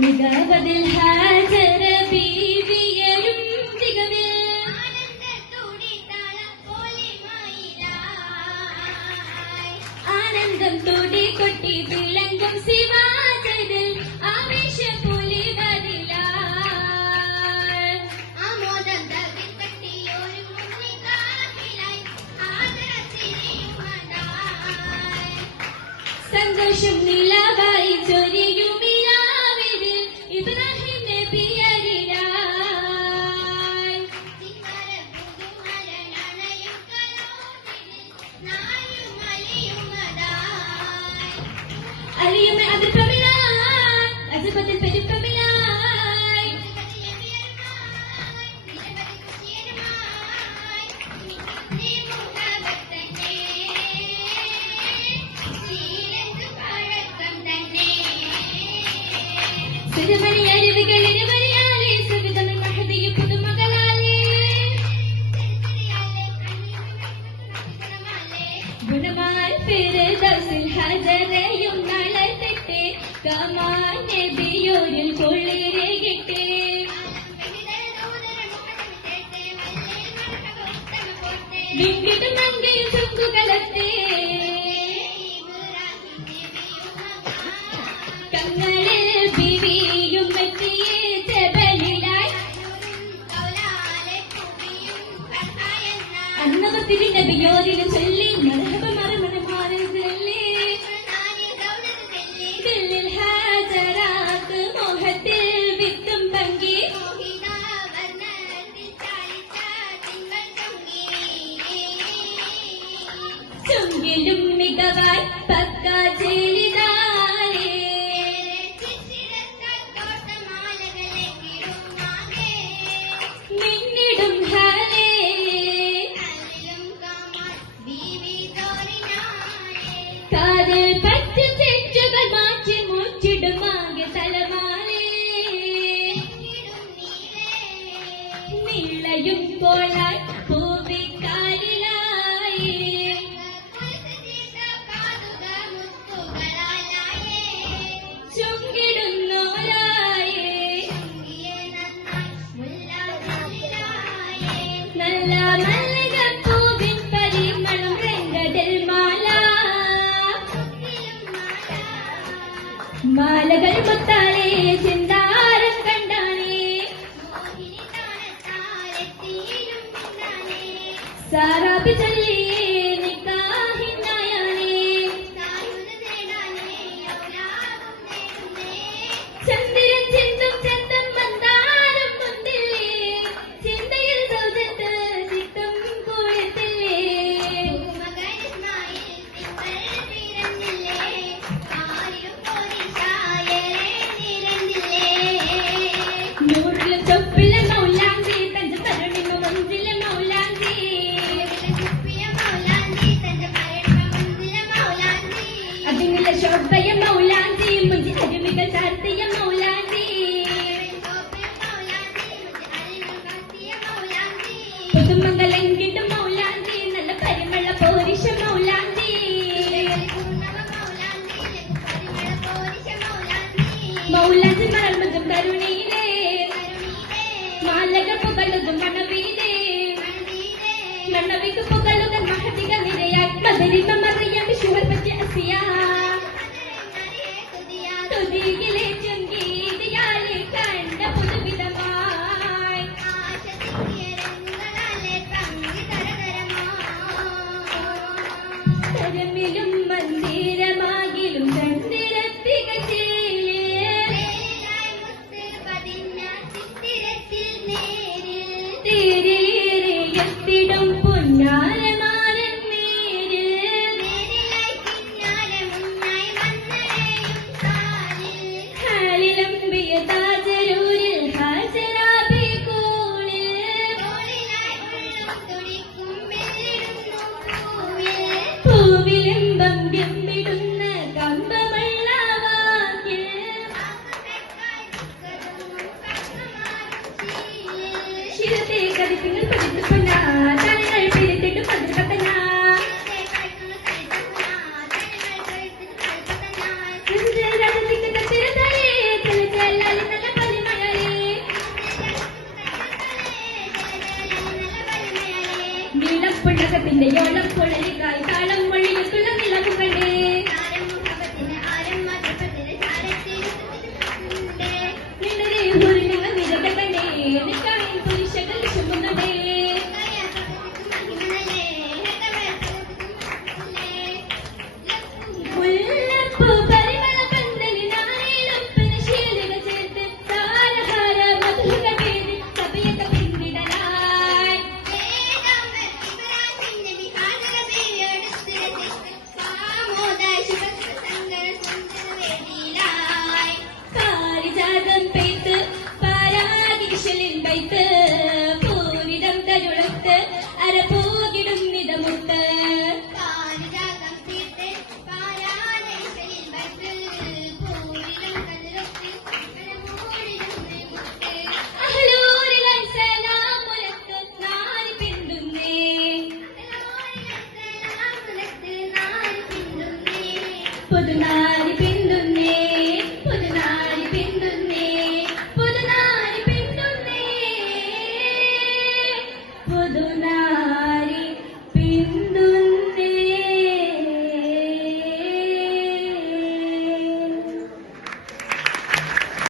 മികവതിൽ ഹാജര ബീവിയരും തികവിൽ ആനന്ദം തോടി കൊട്ടി വിളങ്ങും ശിവാജരിൽ ആവേശ പുലി ബദിലായി ആമോദം തകിൽപ്പട്ടി ഒരു മുന്നിക്കാഹിലായി ആദരത്തിരിയുമതായി സന്തോഷം നിലവായി ചൊരിയും ഇബ്രാഹിം നബി അരിരായി അലിയുമെ അതിപ്രമിലായി അജബത്തിൽ പെരുപ്രമിലായി സുരമണി അരുവികൾ ഇരുവരിയാലെ സുവിധമ മഹദിയും പുതുമകളാലേ ഗുണമാൽ ഫിർദൗസിൽ ഹജറയും നളത്തിട്ട് കമാൻ നബിയോരിൽ കൊള്ളിരകിട്ട് വിങ്കിടും മങ്കയും ചുങ്കുകളത്തെ കങ്ങളിൽ ബിവിയും എത്തിയേ ജബലിലായി അന്നവത്തിൽ നബിയോരിൽ ചൊല്ലി മർഹബ മറുമണമാരല്ലേ ദില്ലിൽ ഹാജറാത്ത് മോഹത്തിൽ വിത്തും പങ്കി ചുങ്കിലും മികവായി പക്ക ചേലിതാലേ മിന്നിടും ഹാലേ കാതിൽ പച്ച തെറ്റുകൾ മാറ്റി മുച്ചിടുമാകെ തലമാലേ നിളയും പോലായി പൂവിക്കാലിലായി ചുങ്കിടുന്നോരായേ നല്ല മല്ലികപ്പൂവിൻ പരിമളം രംഗതിൽ മാലകൾ മുത്താലേ ചിന്താരം കണ്ടാനേ സാറാബി ചൊല്ലിയേ നിക്കാഹിനായാനേ ചന്ദ്രൻ ചിന്തും ചന്തം മന്ദാരം മുന്തില്ലേ ചിന്തയിൽ സൗജത്ത് ചിത്തം കൂടത്തില്ലേ നൂറിലെ ചൊപ്പിലെ മൗലാന്തി തന്റെ തരുണിമ മഞ്ചിലെ മൗലാന്തി അതിങ്ങിലെ ശോഭയ മൗലാന്തി മുഞ്ചി അരുമികൾ ചാർത്തിയ മൗലാന്തി പുതുമംഗലം കിട്ടും മൗലാന്തി നല്ല പരിമള പോരിശ മൗലാന്തി മൗലാന്തി മറന്നതും തരുണീലേ മാലക പുകളുതും മണവീലേ മണവിക്ക് പുകളുകൾ മഹതിക നിരയായി മദരിമ മറിയം ശുഹർബത്തി അസിയ തുതിയിലെ ചുങ്കീതിയാലെ കണ്ട പുതുവിധമായി തരമിലും മന്ദിരമാകിലും ചന്ദ്രത്തികച്ചേ എത്തിടും പുന്നാരമാരൻ നേരിൽ ചിന്തയോളം പൊളലിക്കായി താളം മൊഴികൾക്കുള്ള നിലവുകളേ നിങ്ങളുടെ നിരകണ്ടേ നിക്കായി പുരുഷകൾ ചുമന്നേ മുല്ലപ്പൂ പരിമള പന്തലിനായിലൊപ്പന ശീലക ചേർത്ത് താരഹാര മധുര പേരിൽ സഭയൊക്കെ പിന്തിടലായി പാരിജാതം പെയ്ത്ത് പാരാതിരിശലിൽ വൈത്ത് പൂരിതം തരുളത്ത് അരപോകിടും നിതമുത്ത് അഹ്ലൂരിലൻ സലാമുലത്ത് നാരി പിന്തുന്നേ പുതുനാരി പിന്തുന്നേ പുതുനാരി പിന്തുന്നേ പുതുനാരി പിന്തുന്നേ പുതുനാരി